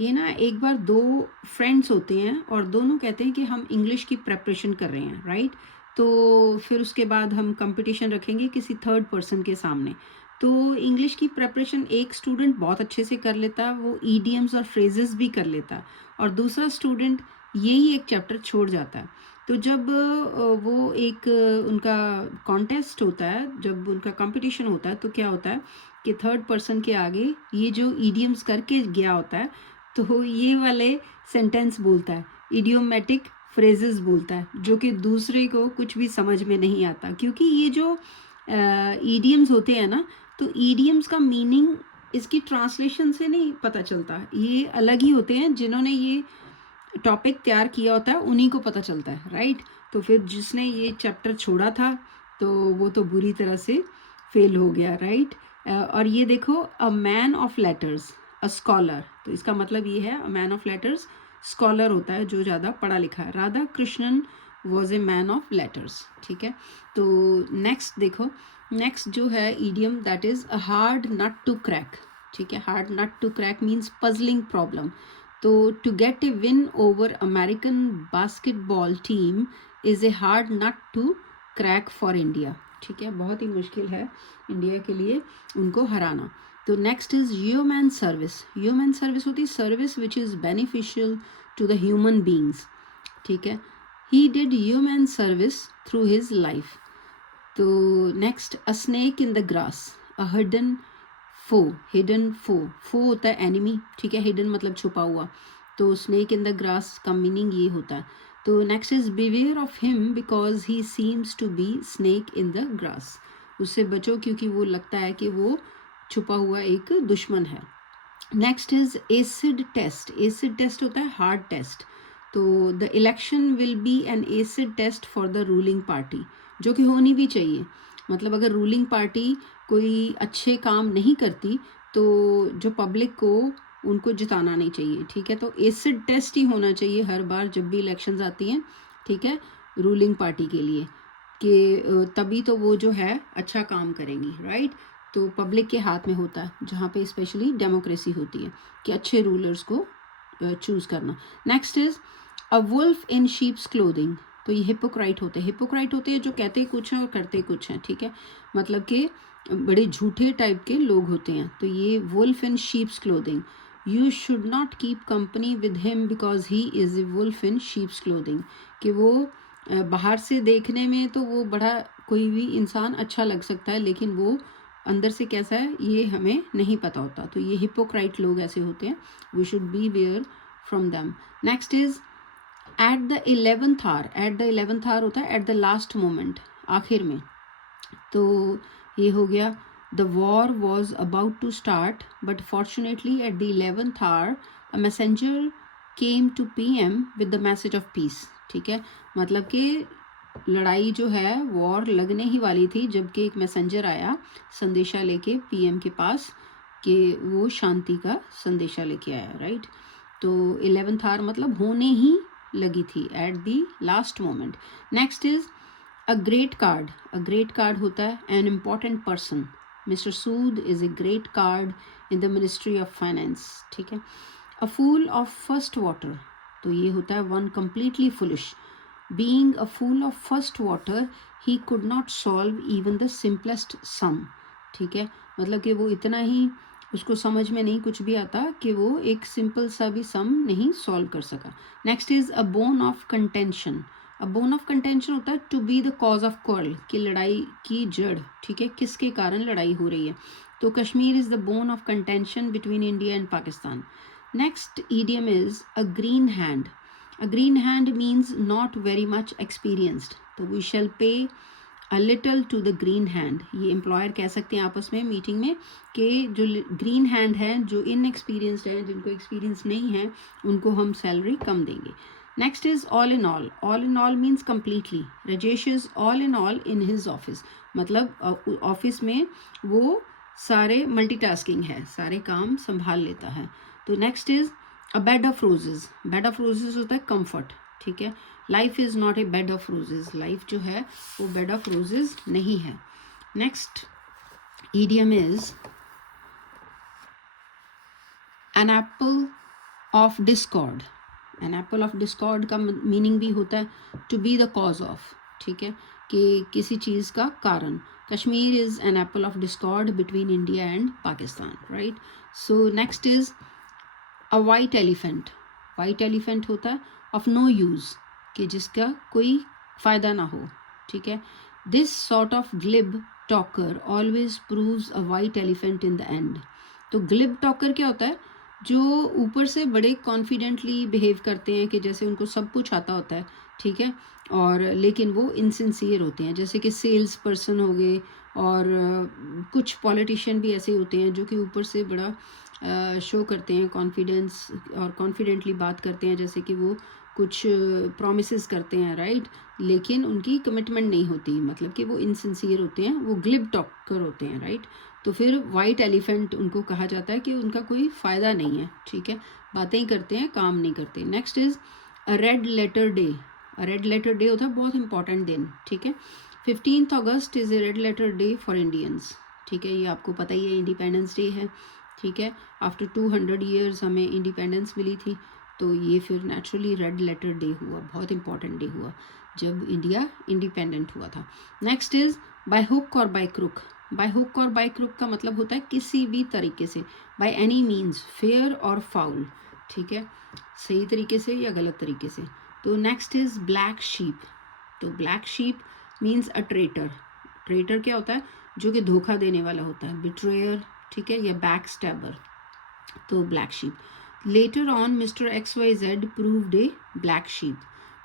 ये ना एक बार दो फ्रेंड्स होते हैं और दोनों कहते हैं कि हम इंग्लिश की प्रेपरेशन कर रहे हैं, राइट? तो फिर उसके बाद हम कंपटीशन रखेंगे किसी थर्ड पर्सन के सामने। तो इंग्लिश की प्रेपरेशन एक स्टूडेंट बहुत अच्छे से कर लेता है, वो ईडियम्स और फ्रेजेस भी कर लेता है, और दूसरा स्टूडेंट यही एक चैप्टर छोड़ जाता है। तो जब वो एक उनका कॉन्टेस्ट होता है, जब उनका कंपटीशन होता है, तो क्या होता है कि थर्ड पर्सन के आगे ये जो ईडियम्स करके गया होता है, तो ये वाले सेंटेंस बोलता है, इडियोमेटिक फ्रेजेस बोलता है, जो कि दूसरे को कुछ भी समझ में नहीं आता, क्योंकि ये जो ईडियम्स होते हैं ना, तो ईडियम्स का मीनिंग इसकी ट्रांसलेशन से नहीं पता चलता, ये अलग ही होते हैं। जिन्होंने ये टॉपिक तैयार किया होता है उन्हीं को पता चलता है, राइट? तो फिर जिसने ये चैप्टर छोड़ा था, तो वो तो बुरी तरह से फेल हो गया, राइट? और ये देखो, a man of letters, a scholar, तो इसका मतलब ये है, a man of letters scholar होता है जो ज़्यादा पढ़ा लिखा है। Radha Krishnan was a man of letters, ठीक है? तो नेक्स्ट देखो, नेक्स्ट जो है idiom, that is a hard nut to crack, ठीक है? Hard nut to crack means puzzling problem. तो to get a win over American basketball team is a hard nut to crack for India, ठीक है? बहुत ही मुश्किल है India के लिए उनको हराना। तो next is human service. Human service होती है service which is beneficial to the human beings, ठीक है? He did human service through his life. तो next, a snake in the grass, a hidden foe, hidden foe, foe होता है enemy, ठीक है? Hidden मतलब छुपा हुआ, तो स्नेक इन द ग्रास का मीनिंग ये होता है। तो next is beware of him because he seems to be snake in the grass, उससे बचो क्योंकि वो लगता है कि वो छुपा हुआ एक दुश्मन है। Next is acid test. Acid test होता है हार्ड टेस्ट। तो the election will be an acid test for the ruling party, जो कि होनी भी चाहिए। मतलब अगर रूलिंग पार्टी कोई अच्छे काम नहीं करती, तो जो पब्लिक को उनको जिताना नहीं चाहिए, ठीक है? तो एसिड टेस्ट ही होना चाहिए हर बार जब भी इलेक्शंस आती हैं, ठीक है? रूलिंग पार्टी के लिए, कि तभी तो वो जो है अच्छा काम करेंगी, राइट? तो पब्लिक के हाथ में होता है, जहाँ पे स्पेशली डेमोक्रेसी होती है, कि अच्छे रूलर्स को चूज़ करना। Next is a wolf in sheep's clothing. तो ये हिपोक्राइट होते हैं। हिपोक्राइट होते हैं जो कहते कुछ हैं और करते कुछ हैं, ठीक है? मतलब कि बड़े झूठे टाइप के लोग होते हैं। तो ये wolf in sheep's clothing, you should not keep company with him because he is a wolf in sheep's clothing, कि वो बाहर से देखने में तो वो बड़ा कोई भी इंसान अच्छा लग सकता है, लेकिन वो अंदर से कैसा है ये हमें नहीं पता होता। तो ये हिपोक्राइट लोग ऐसे होते हैं, we should beware from them. Next is at the 11th hour. At the 11th hour होता है एट द लास्ट मोमेंट, आखिर में। तो ये हो गया, the war was about to start but fortunately at the 11th hour a messenger came to PM with the message of peace, ठीक है? मतलब कि लड़ाई जो है, वॉर लगने ही वाली थी, जबकि एक मैसेंजर आया संदेशा लेके PM के पास, कि वो शांति का संदेशा लेके आया, राइट? तो 11th आवर मतलब होने ही लगी थी, at the last moment. Next is a great card. A great card होता है an important person. Mister Sood is a great card in the ministry of finance, ठीक है? अ फूल ऑफ फर्स्ट वाटर, तो ये होता है one completely foolish. Being a fool of first water, he could not solve even the simplest sum, ठीक है? मतलब कि वो इतना ही, उसको समझ में नहीं कुछ भी आता, कि वो एक सिंपल सा भी सम नहीं सॉल्व कर सका। Next is a bone of contention. A bone of contention होता है to be the cause of quarrel, कि लड़ाई की जड़, ठीक है? किसके कारण लड़ाई हो रही है? तो Kashmir is the bone of contention between India and Pakistan. Next idiom is a green hand. A green hand means not very much experienced. तो we shall pay a little to the green hand. ये employer कह सकते हैं आपस में meeting में, कि जो ग्रीन हैंड है, जो इनएक्सपीरियंस्ड है, जिनको एक्सपीरियंस नहीं है, उनको हम सैलरी कम देंगे। Next is all in all. All in all means completely. Rajesh is all in his office, मतलब ऑफिस में वो सारे मल्टीटास्किंग है, सारे काम संभाल लेता है। तो next is a bed of roses. Bed of roses होता है कंफर्ट, ठीक है? Life is not a bed of roses. Life जो है वो बेड ऑफ रोजेज नहीं है। Next idiom is an apple of discord. An apple of discord का मीनिंग भी होता है to be the cause of, ठीक है, कि किसी चीज़ का कारण। Kashmir is an apple of discord between India and Pakistan, right. So next is a white elephant. White elephant होता है ऑफ नो यूज़, कि जिसका कोई फ़ायदा ना हो, ठीक है। This sort of glib talker always proves a white elephant in the end. तो ग्लिब टॉकर क्या होता है? जो ऊपर से बड़े कॉन्फिडेंटली बिहेव करते हैं कि जैसे उनको सब कुछ आता होता है, ठीक है, और लेकिन वो इनसिंसियर होते हैं, जैसे कि सेल्स पर्सन हो गए, और कुछ पॉलिटिशियन भी ऐसे होते हैं जो कि ऊपर से बड़ा शो करते हैं कॉन्फिडेंस, और कॉन्फिडेंटली बात करते हैं, जैसे कि वो कुछ प्रॉमिसेस करते हैं, राइट, लेकिन उनकी कमिटमेंट नहीं होती, मतलब कि वो इनसिंसियर होते हैं, वो ग्लिब टॉकर होते हैं, राइट। तो फिर वाइट एलिफेंट उनको कहा जाता है कि उनका कोई फ़ायदा नहीं है, ठीक है, बातें ही करते हैं, काम नहीं करते। Next is a red letter day. A red letter day होता है बहुत इंपॉर्टेंट दिन, ठीक है। 15 अगस्त is a red letter day for Indians, ठीक है, ये आपको पता ही है, इंडिपेंडेंस डे है, ठीक है। आफ्टर 200 ईयर्स हमें इंडिपेंडेंस मिली थी, तो ये फिर नेचुरली रेड लेटर डे हुआ, बहुत इंपॉर्टेंट डे हुआ जब इंडिया इंडिपेंडेंट हुआ था। नेक्स्ट इज़ बाय हुक और बाय क्रुक। बाय हुक और बाय क्रुक का मतलब होता है किसी भी तरीके से, बाय एनी मीन्स, फेयर और फाउल, ठीक है, सही तरीके से या गलत तरीके से। तो नेक्स्ट इज़ ब्लैक शीप। तो ब्लैक शीप मीन्स अ ट्रेटर। ट्रेटर क्या होता है? जो कि धोखा देने वाला होता है, बिट्रेयर, ठीक है, या बैक स्टैबर। तो black sheep. Later on mister XYZ proved A black sheep,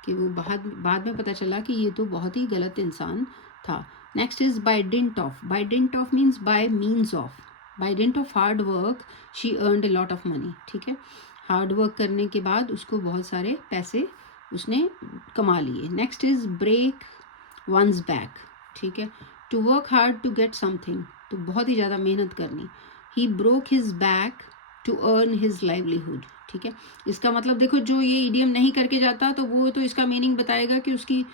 कि वो बाद में पता चला कि ये तो बहुत ही गलत इंसान था। Next is by dint of. By dint of means by means of. By dint of hard work she earned a lot of money, ठीक है, हार्ड वर्क करने के बाद उसको बहुत सारे पैसे उसने कमा लिए। Next is break one's back, ठीक है, to work hard to get something, तो बहुत ही ज़्यादा मेहनत करनी। He broke his back to earn his livelihood, ठीक है। इसका मतलब देखो, जो ये इडियम नहीं करके जाता तो वो तो इसका मीनिंग बताएगा कि उसकी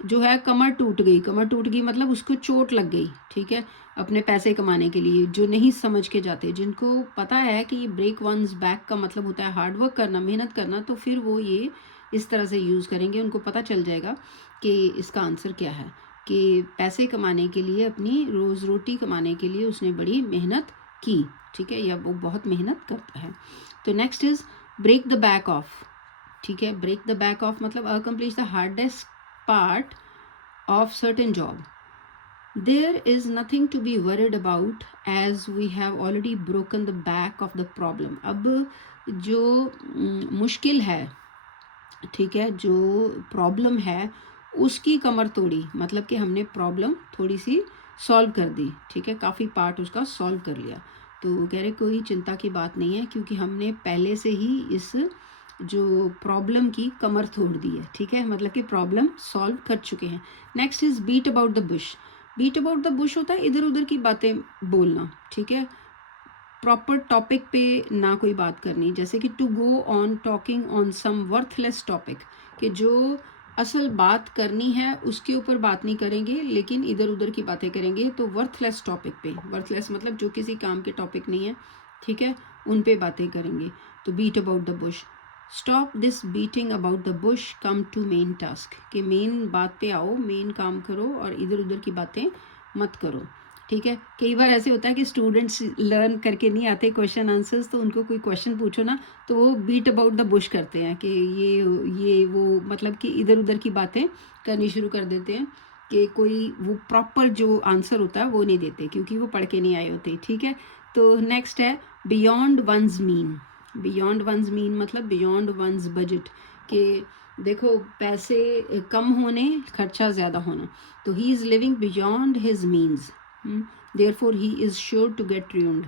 जो है कमर टूट गई। कमर टूट गई मतलब उसको चोट लग गई, ठीक है, अपने पैसे कमाने के लिए। जो नहीं समझ के जाते, जिनको पता है कि ये ब्रेक वंस बैक का मतलब होता है हार्ड वर्क करना, मेहनत करना, तो फिर वो ये इस तरह से यूज़ करेंगे, उनको पता चल जाएगा कि इसका आंसर क्या है, कि पैसे कमाने के लिए, अपनी रोज़ रोटी कमाने के लिए उसने बड़ी मेहनत की, ठीक है, या वो बहुत मेहनत करता है। तो next is break the back of, ठीक है, ब्रेक द बैक ऑफ मतलब accomplish the hardest part of certain job. There is nothing to be worried about as we have already broken the back of the problem. अब जो मुश्किल है, ठीक है, जो प्रॉब्लम है उसकी कमर तोड़ी, मतलब कि हमने प्रॉब्लम थोड़ी सी सॉल्व कर दी, ठीक है, काफ़ी पार्ट उसका सॉल्व कर लिया। तो कह रहे कोई चिंता की बात नहीं है, क्योंकि हमने पहले से ही इस जो प्रॉब्लम की कमर तोड़ दी है, ठीक है, मतलब कि प्रॉब्लम सॉल्व कर चुके हैं। Next is beat about the bush. Beat about the bush होता है इधर उधर की बातें बोलना, ठीक है, प्रॉपर टॉपिक पे ना कोई बात करनी, जैसे कि to go on talking on some worthless topic, कि जो असल बात करनी है उसके ऊपर बात नहीं करेंगे, लेकिन इधर उधर की बातें करेंगे। तो वर्थलेस टॉपिक पे, वर्थलेस मतलब जो किसी काम के टॉपिक नहीं है, ठीक है, उन पे बातें करेंगे। तो beat about the bush. Stop this beating about the bush, come to main task, कि मेन बात पे आओ, मेन काम करो और इधर उधर की बातें मत करो, ठीक है। कई बार ऐसे होता है कि स्टूडेंट्स लर्न करके नहीं आते क्वेश्चन आंसर्स, तो उनको कोई क्वेश्चन पूछो ना तो वो बीट अबाउट द बुश करते हैं, कि ये वो, मतलब कि इधर उधर की बातें करनी शुरू कर देते हैं, कि कोई वो प्रॉपर जो आंसर होता है वो नहीं देते, क्योंकि वो पढ़ के नहीं आए होते, ठीक है। तो नेक्स्ट है beyond one's mean. Beyond one's mean मतलब बियॉन्ड वंस बजट, कि देखो पैसे कम होने, खर्चा ज़्यादा होना। तो he is living beyond his means, therefore he is sure to get ruined,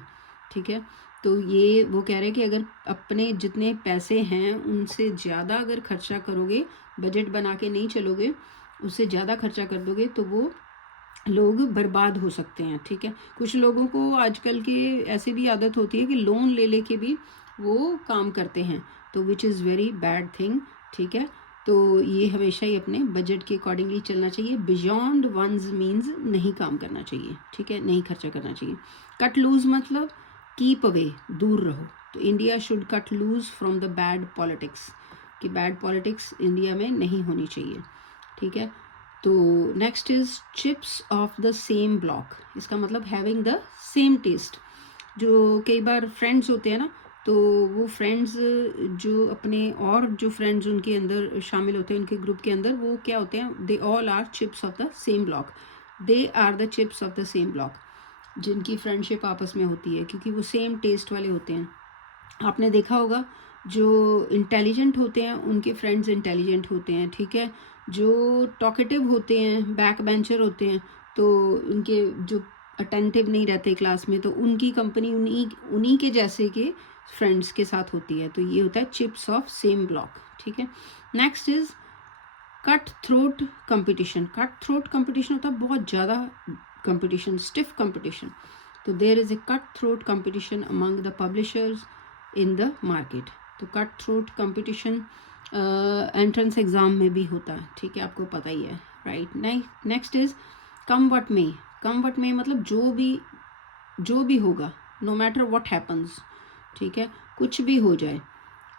ठीक है। तो ये वो कह रहे हैं कि अगर अपने जितने पैसे हैं उनसे ज़्यादा अगर खर्चा करोगे, बजट बना के नहीं चलोगे, उससे ज़्यादा खर्चा कर दोगे, तो वो लोग बर्बाद हो सकते हैं, ठीक है। कुछ लोगों को आजकल के ऐसे भी आदत होती है कि लोन ले लेके भी वो काम करते हैं, तो which is very bad thing, ठीक है। तो ये हमेशा ही अपने बजट के अकॉर्डिंगली चलना चाहिए। बियॉन्ड वंस मीन्स नहीं काम करना चाहिए, ठीक है, नहीं खर्चा करना चाहिए। कट लूज मतलब कीप अवे, दूर रहो, तो India should cut loose from the bad politics, कि बैड पॉलिटिक्स इंडिया में नहीं होनी चाहिए, ठीक है। तो next is chips of the same block, इसका मतलब हैविंग द सेम टेस्ट। जो कई बार फ्रेंड्स होते हैं ना, तो वो फ्रेंड्स जो अपने और जो फ्रेंड्स उनके अंदर शामिल होते हैं उनके ग्रुप के अंदर, वो क्या होते हैं, they all are chips of the same block, they are the chips of the same block, जिनकी फ्रेंडशिप आपस में होती है क्योंकि वो सेम टेस्ट वाले होते हैं। आपने देखा होगा जो इंटेलिजेंट होते हैं उनके फ्रेंड्स इंटेलिजेंट होते हैं, ठीक है। जो टॉकेटिव होते हैं, बैक बेंचर होते हैं, तो उनके जो अटेंटिव नहीं रहते क्लास में, तो उनकी कंपनी उन्हीं के जैसे के फ्रेंड्स के साथ होती है। तो ये होता है चिप्स ऑफ सेम ब्लॉक, ठीक है। Next is cut throat competition. Cut throat competition होता है बहुत ज़्यादा कंपटीशन, स्टिफ कंपटीशन। तो there is a cut throat competition among the publishers in the market. तो cut throat competition entrance exam में भी होता है, ठीक है, आपको पता ही है, right. Next is come what may. Come what may मतलब जो भी होगा, नो मैटर व्हाट हैपन्स, ठीक है, कुछ भी हो जाए,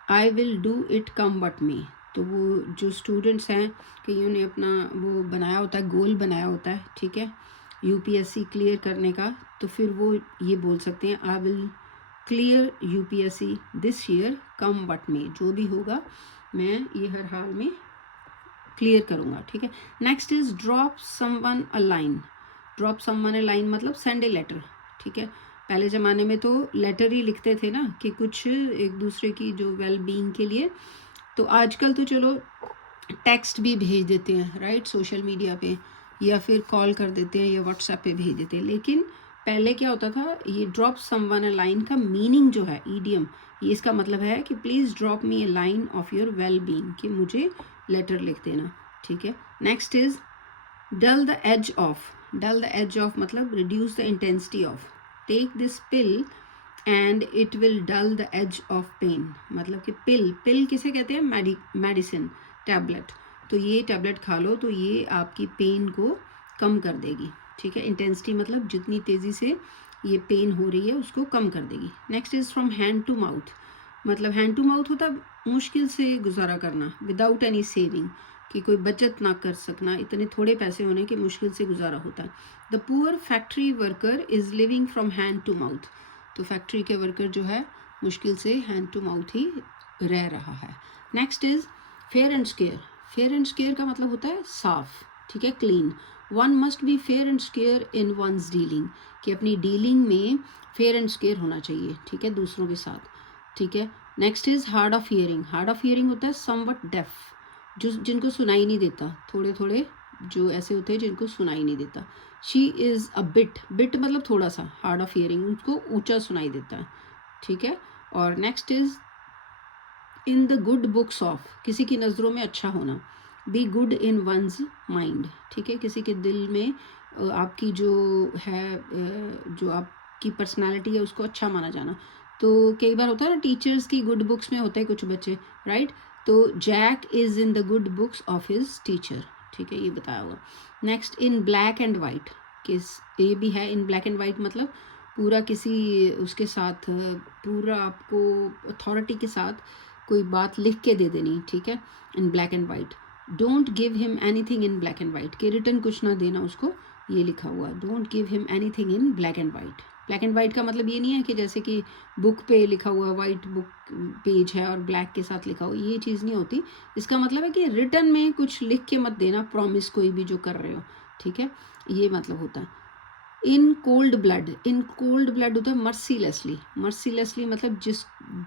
I will do it come what may. तो वो जो स्टूडेंट्स हैं कि उन्होंने अपना वो बनाया होता है, गोल बनाया होता है, ठीक है, यूपीएससी क्लियर करने का, तो फिर वो ये बोल सकते हैं I will clear UPSC this year come what may, जो भी होगा मैं ये हर हाल में क्लियर करूँगा, ठीक है। Next is drop someone a line. Drop someone a line मतलब सेंड ए लेटर, ठीक है। पहले ज़माने में तो लेटर ही लिखते थे ना, कि कुछ एक दूसरे की जो वेल बीइंग के लिए। तो आजकल तो चलो टेक्स्ट भी भेज देते हैं, राइट, सोशल मीडिया पे, या फिर कॉल कर देते हैं या व्हाट्सएप पे भेज देते हैं। लेकिन पहले क्या होता था, ये ड्रॉप समवन अ लाइन का मीनिंग जो है, ईडियम, ये इसका मतलब है कि please drop me a line of your well being, कि मुझे लेटर लिख देना, ठीक है। Next is dull the edge of. Dull the edge of मतलब reduce the intensity of. Take this pill and it will dull the edge of pain, मतलब कि पिल किसे कहते हैं, मेडिसिन, टैबलेट। तो ये टैबलेट खा लो तो ये आपकी पेन को कम कर देगी, ठीक है। इंटेंसिटी मतलब जितनी तेज़ी से ये पेन हो रही है उसको कम कर देगी। Next is from hand to mouth. मतलब हैंड टू माउथ होता है मुश्किल से गुजारा करना, विदाउट एनी सेविंग, कि कोई बचत ना कर सकना, इतने थोड़े पैसे होने के मुश्किल से गुजारा होता है। The poor factory worker is living from hand to mouth. तो फैक्ट्री के वर्कर जो है मुश्किल से हैंड टू माउथ ही रह रहा है। Next is fair and square. Fair and square का मतलब होता है साफ, ठीक है, clean. One must be fair and square in one's dealing, कि अपनी डीलिंग में फेयर एंड स्क्वेयर होना चाहिए, ठीक है, दूसरों के साथ, ठीक है। Next is hard of hearing. Hard of hearing होता है समवट डेफ, जो जिनको सुनाई नहीं देता, थोड़े थोड़े जो ऐसे होते हैं जिनको सुनाई नहीं देता। She is a bit, bit मतलब थोड़ा सा, हार्ड ऑफ हियरिंग उनको ऊंचा सुनाई देता है, ठीक है। और next is in the good books of, किसी की नज़रों में अच्छा होना। Be good in once mind, ठीक है, किसी के दिल में आपकी जो है जो आपकी पर्सनालिटी है उसको अच्छा माना जाना। तो कई बार होता है ना, टीचर्स की गुड बुक्स में होते हैं कुछ बच्चे, राइट। तो Jack is in the good books of his teacher, ठीक है, ये बताया होगा। Next in black and white, किस ये भी है इन ब्लैक एंड वाइट, मतलब पूरा किसी उसके साथ पूरा आपको अथॉरिटी के साथ कोई बात लिख के दे देनी, ठीक है, in black and white. Don't give him anything in black and white, के रिटर्न कुछ ना देना उसको, ये लिखा हुआ, don't give him anything in black and white. Black and white का मतलब ये नहीं है कि जैसे कि बुक पे लिखा हुआ वाइट बुक पेज है और ब्लैक के साथ लिखा हुआ, ये चीज़ नहीं होती। इसका मतलब है कि रिटर्न में कुछ लिख के मत देना, प्रॉमिस कोई भी जो कर रहे हो, ठीक है, ये मतलब होता है। In cold blood, in cold blood होता है मर्सीलेसली। मर्सीलेसली मतलब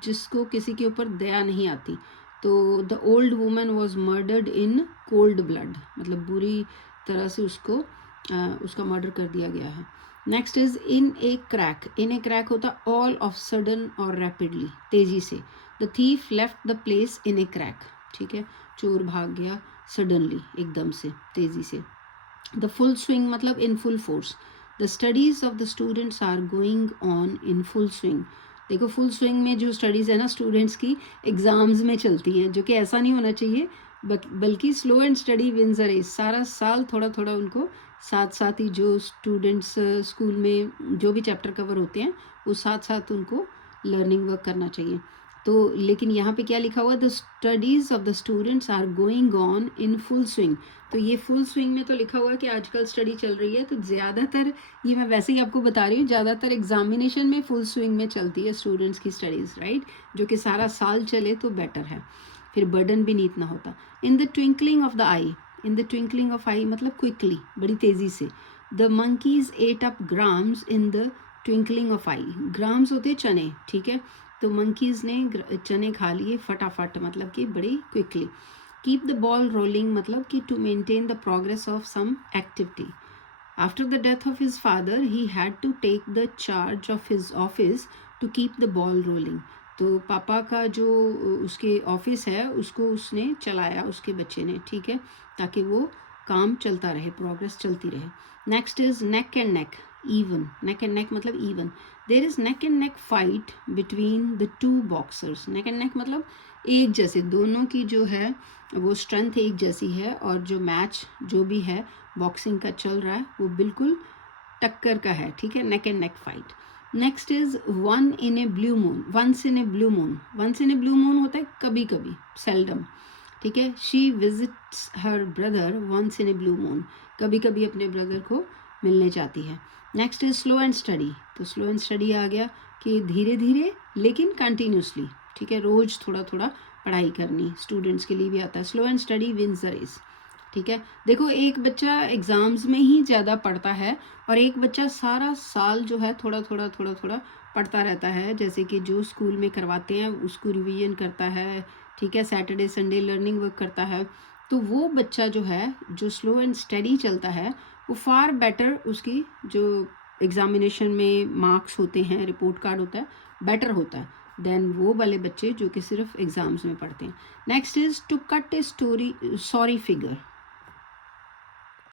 जिसको किसी के ऊपर दया नहीं आती। तो the old woman was murdered in cold blood, मतलब बुरी तरह से उसका मर्डर कर दिया गया है। Next is in A crack. In A crack होता ऑल ऑफ सडन और रैपिडली, तेजी से। The thief left the place in A crack, ठीक है, चोर भाग गया सडनली, एकदम से, तेजी से। द फुल स्विंग मतलब in full force. The studies of the students are going on in full swing. देखो फुल स्विंग में जो स्टडीज़ है ना स्टूडेंट्स की, एग्ज़ाम्स में चलती हैं, जो कि ऐसा नहीं होना चाहिए, बल्कि slow and steady wins a race. सारा साल थोड़ा थोड़ा उनको साथ साथ ही जो स्टूडेंट्स स्कूल में जो भी चैप्टर कवर होते हैं वो साथ साथ उनको लर्निंग वर्क करना चाहिए। तो लेकिन यहाँ पे क्या लिखा हुआ, the studies of the students are going on in full swing. तो ये फुल स्विंग में तो लिखा हुआ है कि आजकल स्टडी चल रही है, तो ज़्यादातर ये मैं वैसे ही आपको बता रही हूँ, ज़्यादातर एग्जामिनेशन में फुल स्विंग में चलती है स्टूडेंट्स की स्टडीज़, राइट, जो कि सारा साल चले तो बेटर है, फिर बर्डन भी नहीं इतना होता। In the twinkling of the eye, in the twinkling of eye मतलब क्विकली, बड़ी तेज़ी से। The monkeys ate up grams in the twinkling of eye, grams होते चने, ठीक है, तो मंकीज़ ने चने खा लिए फटाफट, मतलब कि बड़ी quickly. Keep the ball rolling मतलब कि to maintain the progress of some activity. After the death of his father he had to take the charge of his office to keep the ball rolling. तो पापा का जो उसके office है उसको उसने चलाया, उसके बच्चे ने, ठीक है, ताकि वो काम चलता रहे, प्रोग्रेस चलती रहे। Next is neck and neck, even, neck and neck मतलब even, there is neck and neck fight between the two boxers। neck and neck मतलब एक जैसे, दोनों की जो है वो स्ट्रेंथ एक जैसी है, और जो मैच जो भी है बॉक्सिंग का चल रहा है वो बिल्कुल टक्कर का है, ठीक है, neck and neck fight. Next is one in a blue moon, once in a blue moon, once in a blue moon होता है कभी कभी, सेल्डम, ठीक है। She visits her brother once in a blue moon, कभी कभी अपने brother को मिलने जाती है। Next is slow and steady, तो स्लो एंड स्टडी आ गया कि धीरे धीरे लेकिन कंटिन्यूसली, ठीक है, रोज थोड़ा थोड़ा पढ़ाई करनी, स्टूडेंट्स के लिए भी आता है। Slow and steady wins the race, ठीक है। देखो एक बच्चा एग्ज़ाम्स में ही ज़्यादा पढ़ता है, और एक बच्चा सारा साल जो है थोड़ा थोड़ा थोड़ा थोड़ा पढ़ता रहता है, जैसे कि जो स्कूल में करवाते हैं उसको रिवीजन करता है, ठीक है, सैटरडे संडे लर्निंग वर्क करता है। तो वो बच्चा जो है जो स्लो एंड स्टडी चलता है वो फार बेटर, उसकी जो एग्ज़ामिनेशन में मार्क्स होते हैं, रिपोर्ट कार्ड होता है, बेटर होता है देन वो वाले बच्चे जो कि सिर्फ एग्ज़ाम्स में पढ़ते हैं। Next is to cut a story sorry figure,